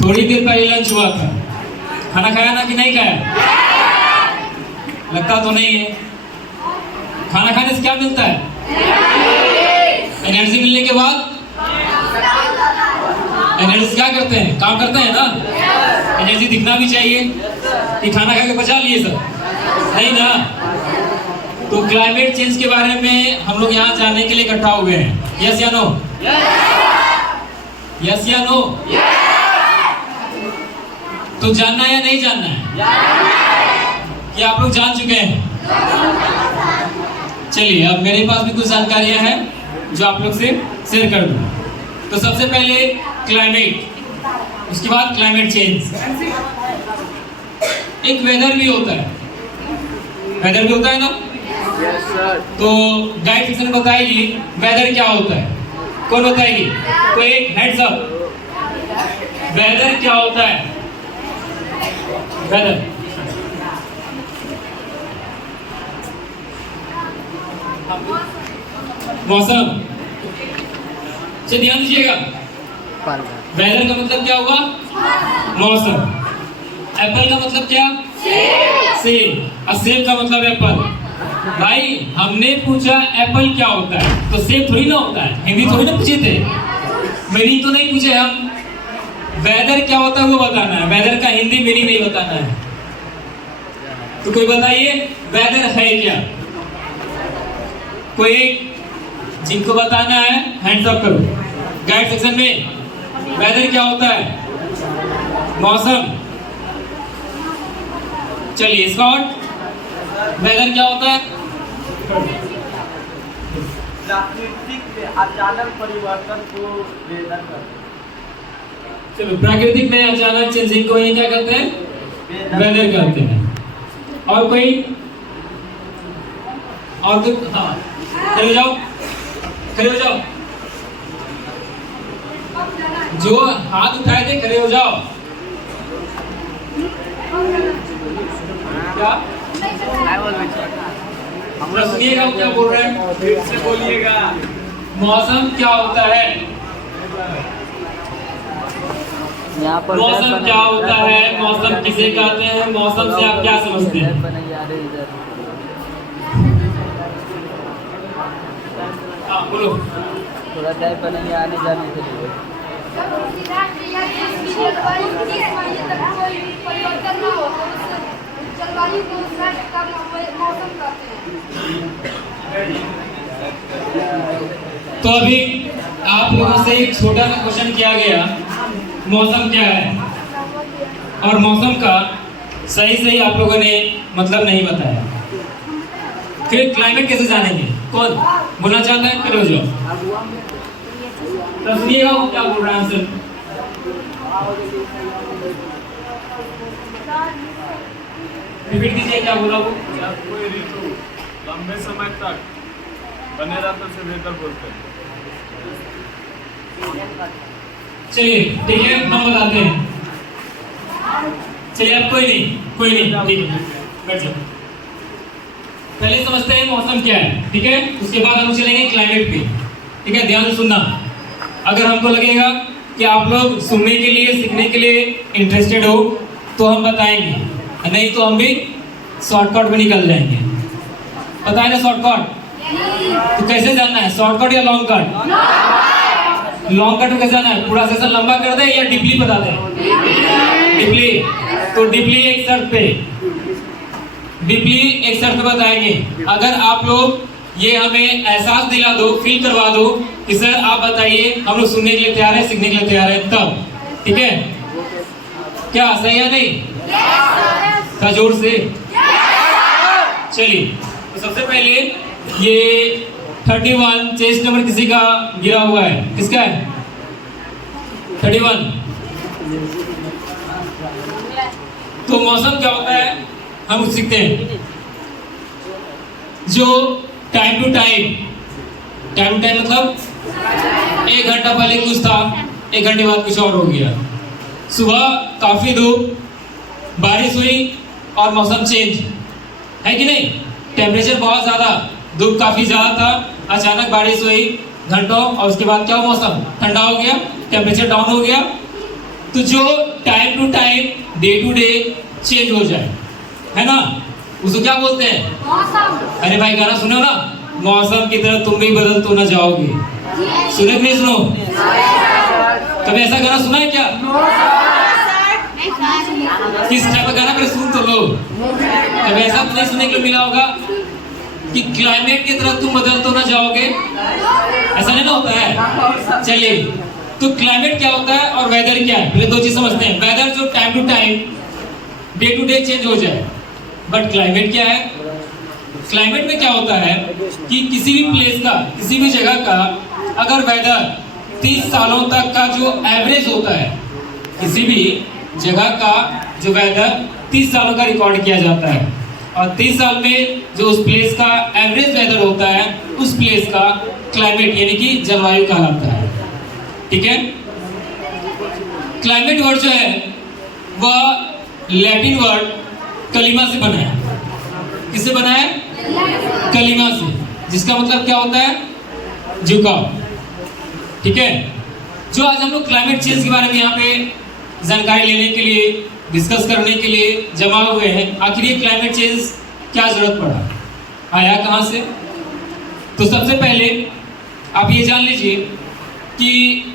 थोड़ी देर पहले लंच हुआ था, खाना खाया ना कि नहीं खाया? लगता तो नहीं है। खाना खाने से क्या मिलता है? एनर्जी मिलने के बाद एनर्जी क्या करते हैं? काम करते हैं ना। एनर्जी दिखना भी चाहिए कि खाना खा के पचा लिए सब, नहीं ना। तो क्लाइमेट चेंज के बारे में हम लोग यहाँ जानने के लिए इकट्ठा हुए हैं। यस या नो? यस या नो? तो जानना है या नहीं जानना है? कि आप लोग जान चुके हैं? चलिए, अब मेरे पास भी कुछ जानकारियां हैं जो आप लोग से शेयर कर दूं। तो सबसे पहले क्लाइमेट, उसके बाद क्लाइमेट चेंज। एक वेदर भी होता है, वेदर भी होता है ना? Yes sir. तो गाइड सेक्शन बताएगी वेदर क्या होता है। कौन बताएगी? कोई एक हेड्स अप, वेदर क्या होता है? वेदर मौसम से ध्यान दीजिएगा। वेदर का मतलब क्या हुआ? मौसम। एप्पल का मतलब क्या? सेब। और सेब का मतलब एप्पल। भाई हमने पूछा एप्पल क्या होता है, तो सेब थोड़ी ना होता है। हिंदी थोड़ी ना पूछे थे, मीनिंग तो नहीं पूछे हम। वेदर क्या होता है वो बताना है, वेदर का हिंदी मीनिंग नहीं बताना है। तो कोई बताइए वेदर है क्या? कोई एक जिनको बताना है हैंड्स अप करो। गाइड सेक्शन में वेदर क्या होता है? मौसम। चलिए स्कॉट, वेदर क्या होता है? प्राकृतिक अचानक परिवर्तन को वेदर कहते हैं। चलो, प्राकृतिक में अचानक चेंजिंग को ये क्या कहते हैं? वेदर कहते हैं। और कोई? और कोई? हाँ, खड़े हो जाओ, खड़े हो जाओ। जो हाथ उठाए थे खड़े हो जाओ। क्या? सुनिएगा वो क्या बोल रहे हैं, फिर से बोलिएगा। मौसम क्या होता है? मौसम क्या होता है? मौसम किसे कहते हैं? मौसम से आप क्या समझते हैं? हाँ बोलो। थोड़ा टाइम पर नहीं आने जाने के लिए परिवर्तन ना हो तो जलवायु को मौसम कहते हैं। तो अभी आप लोगों से एक छोटा सा क्वेश्चन किया गया, मौसम क्या है? और मौसम का सही सही आप लोगों ने मतलब नहीं बताया। फिर क्लाइमेट कैसे जानेंगे? कौन बोलना चाहता है? खड़े हो जाओ। तो सुनिएगा वो क्या बोल रहा है आंसर। रिपीट कीजिए क्या बोला वो। जब कोई ऋतु लंबे समय तक बने रहते उसे वेदर बोलते हैं। चलिए ठीक है, हम बताते हैं। चलिए अब कोई नहीं, ठीक है बैठ जाओ। पहले समझते हैं मौसम क्या है, ठीक है? उसके बाद हम चलेंगे क्लाइमेट पे, ठीक है? ध्यान से सुनना। अगर हमको लगेगा कि आप लोग सुनने के लिए, सीखने के लिए इंटरेस्टेड हो तो हम बताएंगे, नहीं तो हम भी शॉर्टकट में निकल जाएंगे। पता है ना शॉर्टकट? तो कैसे जानना है, शॉर्टकट या लॉन्ग कट? लॉन्ग कट में कैसे जाना है? पूरा सेशन लंबा कर दे या डीपली बता दे? डीपली। तो डीपली एक शर्त पे, डीपली एक शर्त पे बताएंगे। अगर आप लोग ये हमें एहसास दिला दो, फील करवा दो कि सर आप बताइए, हम लोग सुनने के लिए तैयार है, सीखने के लिए तैयार है, तब ठीक है? क्या सही है? नहीं का जोर से चलिए। तो सबसे पहले ये 31 चेस्ट नंबर किसी का गिरा हुआ है, किसका है? 31। तो मौसम क्या होता है हम सीखते हैं। जो टाइम टू टाइम मतलब 1 घंटा पहले कुछ था, 1 घंटे बाद कुछ और हो गया। सुबह काफी धूप, बारिश हुई और मौसम चेंज है कि नहीं? टेम्परेचर बहुत ज्यादा, धूप काफी ज्यादा था, अचानक बारिश हुई घंटों, और उसके बाद क्या मौसम ठंडा हो गया, टेम्परेचर डाउन हो गया, तो जो time to time day to day change हो जाए, है ना, उसको क्या बोलते हैं? मौसम। अरे भाई गाना सुनो ना, मौसम की तरह तुम भी बदल तो ना जाओगे। सुने कि नहीं सुनो? कभी ऐसा गाना सुना है क्या? किस टाइप का गाना पर सुन तो लो। कभी ऐसा तो नहीं सुनने के लिए मिला होगा कि क्लाइमेट की तरह तुम बदल तो ना जाओगे, ऐसा नहीं ना होता है। चलिए, तो क्लाइमेट क्या होता है और वेदर क्या है, पहले दो चीज समझते हैं। वेदर जो time to time day to day change हो जाए, बट क्लाइमेट क्या है? क्लाइमेट में क्या होता है कि किसी भी प्लेस का, किसी भी जगह का अगर वेदर 30 सालों तक का जो एवरेज होता है, किसी भी जगह का जो वेदर 30 सालों का रिकॉर्ड किया जाता है, और 30 साल में जो उस प्लेस का एवरेज वेदर होता है, उस प्लेस का क्लाइमेट यानी कि जलवायु कहलाता है। ठीक है? क्लाइमेट वर्ड जो है वह लैटिन वर्ड कलिमा से बना है। किससे बना है? कलिमा से, जिसका मतलब क्या होता है? झुकाव। ठीक है? जो आज हम लोग क्लाइमेट चेंज के बारे में यहाँ पे जानकारी लेने के लिए, डिस्कस करने के लिए जमा हुए हैं, आखिर ये क्लाइमेट चेंज क्या जरूरत पड़ा, आया कहाँ से? तो सबसे पहले आप ये जान लीजिए कि